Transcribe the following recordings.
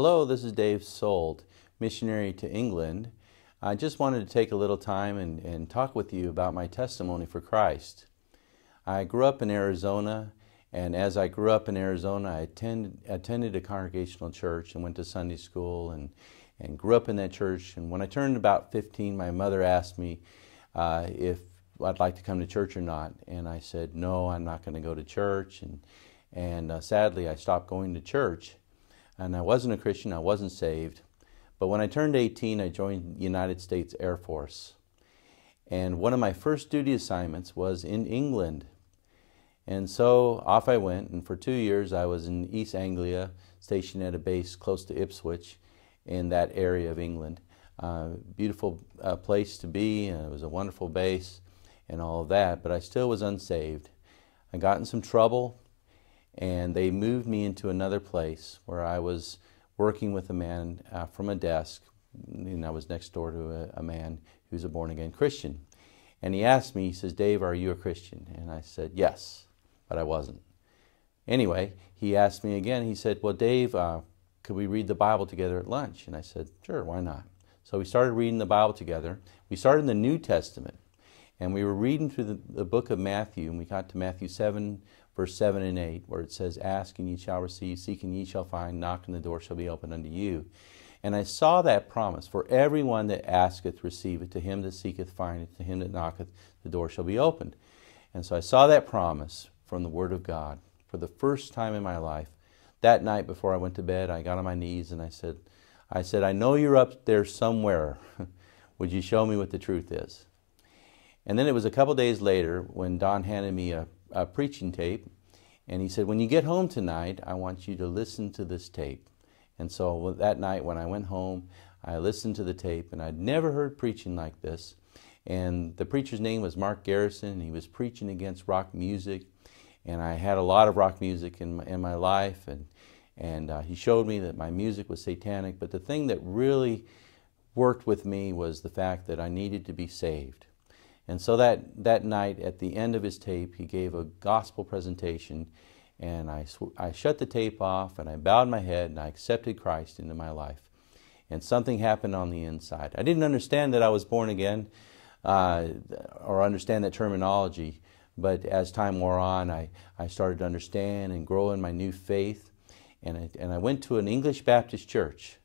Hello, this is Dave Solt, missionary to England. I just wanted to take a little time and talk with you about my testimony for Christ. I grew up in Arizona, and as I grew up in Arizona, I attended a congregational church and went to Sunday school and grew up in that church. And when I turned about 15, my mother asked me if I'd like to come to church or not. And I said, no, I'm not going to go to church. And sadly, I stopped going to church. And I wasn't a Christian, I wasn't saved. But when I turned 18, I joined the United States Air Force. And one of my first duty assignments was in England. And so off I went, and for 2 years I was in East Anglia, stationed at a base close to Ipswich in that area of England. Beautiful place to be, and it was a wonderful base and all of that, but I still was unsaved. I got in some trouble, and they moved me into another place where I was working with a man from a desk, and I was next door to a man who's a born-again Christian. And he asked me, he says, Dave, are you a Christian? And I said, yes, but I wasn't. Anyway, he asked me again, he said, well, Dave, could we read the Bible together at lunch? And I said, sure, why not? So we started reading the Bible together. We started in the New Testament, and we were reading through the book of Matthew, and we got to Matthew 7, verse 7 and 8, where it says, ask and ye shall receive, seek and ye shall find, knock and the door shall be opened unto you. And I saw that promise, for everyone that asketh receiveth, to him that seeketh findeth, to him that knocketh the door shall be opened. And so I saw that promise from the Word of God for the first time in my life. That night before I went to bed, I got on my knees and I said, I know you're up there somewhere. Would you show me what the truth is? And then it was a couple days later when Don handed me a preaching tape, and he said, when you get home tonight, I want you to listen to this tape. And so that night when I went home, I listened to the tape, and I'd never heard preaching like this. And the preacher's name was Mark Garrison, and he was preaching against rock music, and I had a lot of rock music in my life, and he showed me that my music was satanic, but the thing that really worked with me was the fact that I needed to be saved. And so that night, at the end of his tape, he gave a gospel presentation, and I shut the tape off, and I bowed my head, and I accepted Christ into my life. And something happened on the inside. I didn't understand that I was born again, or understand that terminology, but as time wore on, I started to understand and grow in my new faith, and I went to an English Baptist church.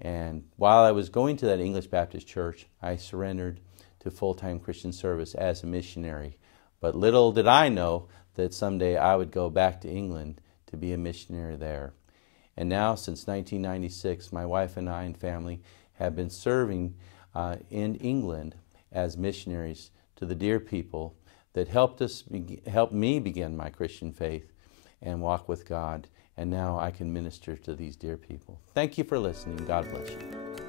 And while I was going to that English Baptist church, I surrendered to full-time Christian service as a missionary. But little did I know that someday I would go back to England to be a missionary there. And now, since 1996, my wife and I and family have been serving in England as missionaries to the dear people that helped me begin my Christian faith and walk with God. And now I can minister to these dear people. Thank you for listening. God bless you.